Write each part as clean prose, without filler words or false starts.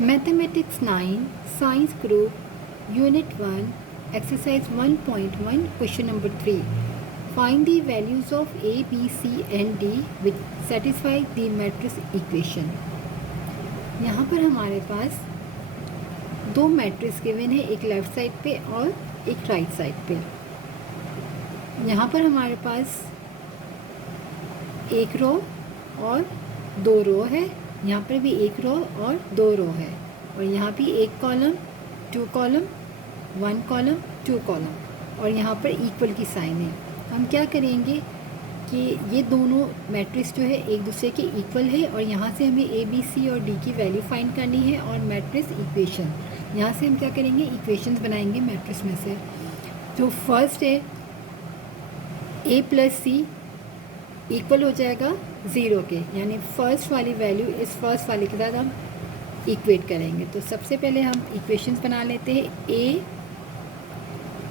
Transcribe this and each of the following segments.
Mathematics 9 Science Group Unit 1 Exercise 1.1 Question number 3. Find the values of A, B, C and D which satisfy the matrix equation. यहाँ पर हमारे पास दो matrix given है, एक left side पे और एक राइट साइड पे। यहाँ पर हमारे पास एक रो और दो रो है, यहाँ पर भी एक रो और दो रो है, और यहाँ भी एक column, two column, one column, two column, और यहाँ पर इक्वल की साइन है। हम क्या करेंगे कि ये दोनों मैट्रिक्स जो है एक दूसरे के इक्वल है, और यहाँ से हमें ए, बी, सी और डी की वैल्यू फाइंड करनी है, और मैट्रिक्स इक्वेशन यहाँ से हम क्या करेंगे, इक्वेशंस बनाएंगे मैट्रिक्स में से। जो फर्स्ट है ए प्लस सी इक्वल हो जाएगा ज़ीरो के, यानी फर्स्ट वाली वैल्यू इस फर्स्ट वाले के साथ हम इक्वेट करेंगे। तो सबसे पहले हम इक्वेशंस बना लेते हैं। A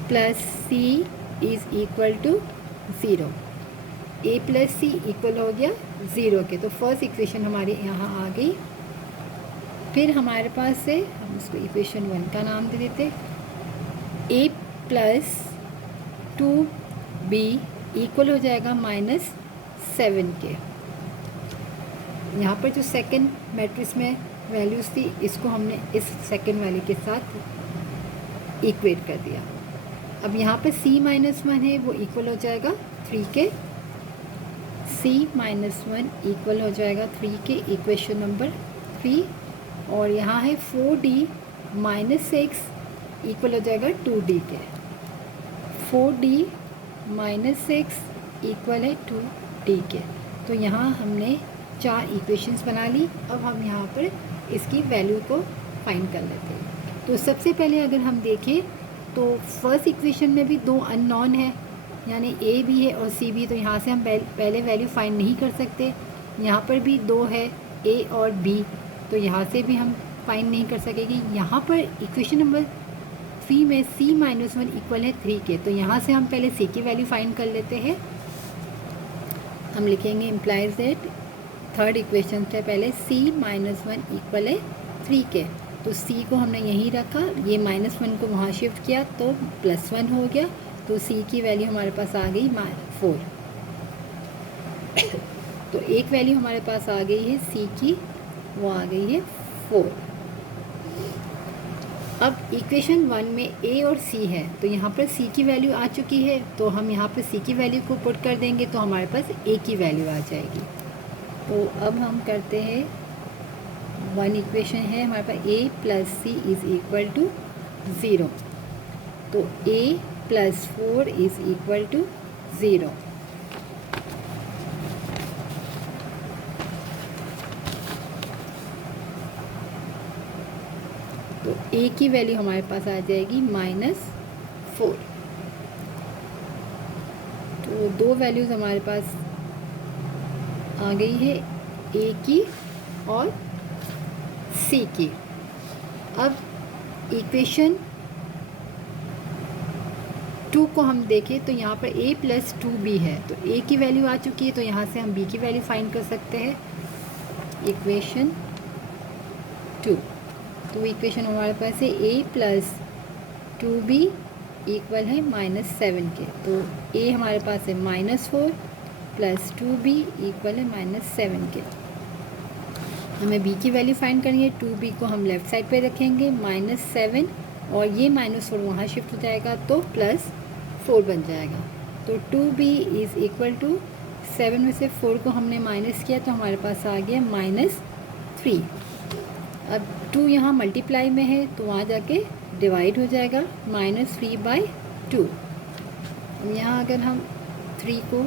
plus C is equal to zero. A plus C equal हो गया ज़ीरो के, तो फर्स्ट इक्वेशन हमारी यहाँ आ गई। फिर हमारे पास से हम इसको इक्वेशन 1 का नाम दे देते। ए प्लस 2b इक्वल हो जाएगा -7 के। यहाँ पर जो सेकंड मैट्रिक्स में वैल्यूज़ थी, इसको हमने इस सेकंड वाले के साथ इक्वेट कर दिया। अब यहाँ पर c-1 है, वो इक्वल हो जाएगा 3 के। c-1 इक्वल हो जाएगा 3 के, इक्वेशन नंबर 3। और यहाँ है 4d - 6 इक्वल हो जाएगा 2d के। 4d - 6 इक्वल है 2d के। तो यहाँ हमने 4 इक्वेशंस बना ली। अब हम यहाँ पर इसकी वैल्यू को फाइंड कर लेते हैं। तो सबसे पहले अगर हम देखें तो फर्स्ट इक्वेशन में भी दो अननोन है, यानी ए भी है और सी भी, तो यहाँ से हम पहले वैल्यू फाइंड नहीं कर सकते। यहाँ पर भी दो है, ए और बी, तो यहाँ से भी हम फाइंड नहीं कर सकेंगे। यहाँ पर इक्वेशन नंबर 3 में c-1 इक्वल है 3 के, तो यहाँ से हम पहले c की वैल्यू फाइंड कर लेते हैं। हम लिखेंगे इम्प्लाइज दैट थर्ड इक्वेशन से पहले c-1 इक्वल है 3 के, तो c को हमने यहीं रखा, ये -1 को वहाँ शिफ्ट किया तो +1 हो गया, तो c की वैल्यू हमारे पास आ गई 4। तो एक वैल्यू हमारे पास आ गई है c की, वो आ गई है 4। अब इक्वेशन 1 में a और c है, तो यहाँ पर c की वैल्यू आ चुकी है, तो हम यहाँ पर c की वैल्यू को पुट कर देंगे तो हमारे पास a की वैल्यू आ जाएगी। तो अब हम करते हैं 1 इक्वेशन है हमारे पास, a plus C is equal to 0, तो a plus 4 is equal to 0। तो a की वैल्यू हमारे पास आ जाएगी -4। तो दो वैल्यूज़ हमारे पास आ गई है, a की और c की। अब इक्वेशन 2 को हम देखें तो यहाँ पर a प्लस 2b है, तो a की वैल्यू आ चुकी है, तो यहाँ से हम b की वैल्यू फाइंड कर सकते हैं। इक्वेशन 2, तो इक्वेशन हमारे पास है a प्लस 2b इक्वल है -7 के, तो a हमारे पास है -4 प्लस 2b इक्वल है -7 के। हमें b की वैल्यू फाइंड करनी है, 2b को हम लेफ़्ट साइड पे रखेंगे -7, और ये -4 वहाँ शिफ्ट हो जाएगा तो +4 बन जाएगा। तो 2b इज़ इक्वल टू 7 में से 4 को हमने माइनस किया तो हमारे पास आ गया -3। अब 2 यहाँ मल्टीप्लाई में है तो वहाँ जाके डिवाइड हो जाएगा, -3/2। यहाँ अगर हम 3 को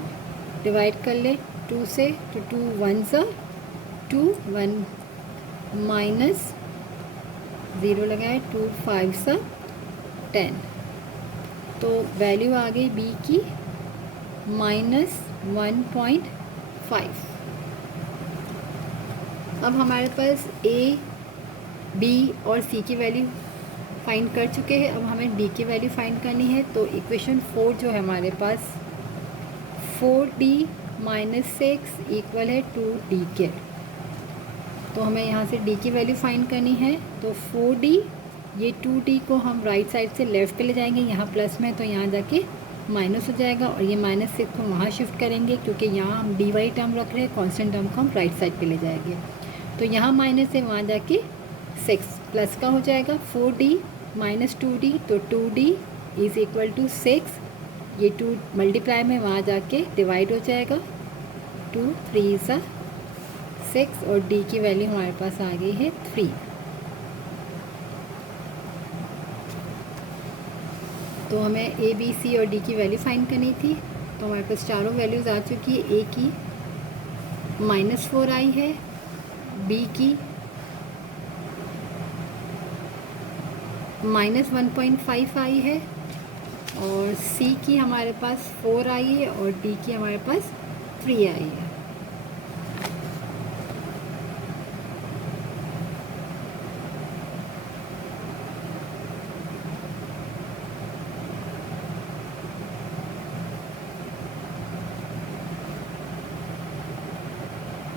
डिवाइड कर ले 2 से, तो 2 1 2 1 -0 लगाए, 2 5 10, तो वैल्यू आ गई b की -1.5। अब हमारे पास a, b और c की वैल्यू फाइंड कर चुके हैं। अब हमें d की वैल्यू फाइंड करनी है, तो इक्वेशन 4 जो है हमारे पास 4d - 6 इक्वल है 2d के। तो हमें यहाँ से डी की वैल्यू फाइंड करनी है। तो 4d, ये 2d को हम राइट साइड से लेफ़्ट पे ले जाएंगे, यहाँ प्लस में तो यहाँ जाके माइनस हो जाएगा, और ये -6 को वहाँ शिफ्ट करेंगे क्योंकि यहाँ हम dy टर्म रख रहे हैं, कांस्टेंट टर्म को हम राइट साइड पे ले जाएंगे। तो यहाँ माइनस है, वहाँ जाके 6 प्लस का हो जाएगा 4d - 2d, तो 2d इज़ इक्वल टू 6, ये 2 मल्टीप्लाई में वहाँ जाके डिवाइड हो जाएगा, 2 3 सा 6, और d की वैल्यू हमारे पास आ गई है 3। तो हमें a b c और d की वैल्यू फाइंड करनी थी। तो हमारे पास चारों वैल्यूज़ आ चुकी है। a की -4 आई है, b की -1.5 आई है, और c की हमारे पास 4 आई है, और d की हमारे पास 3 आई है।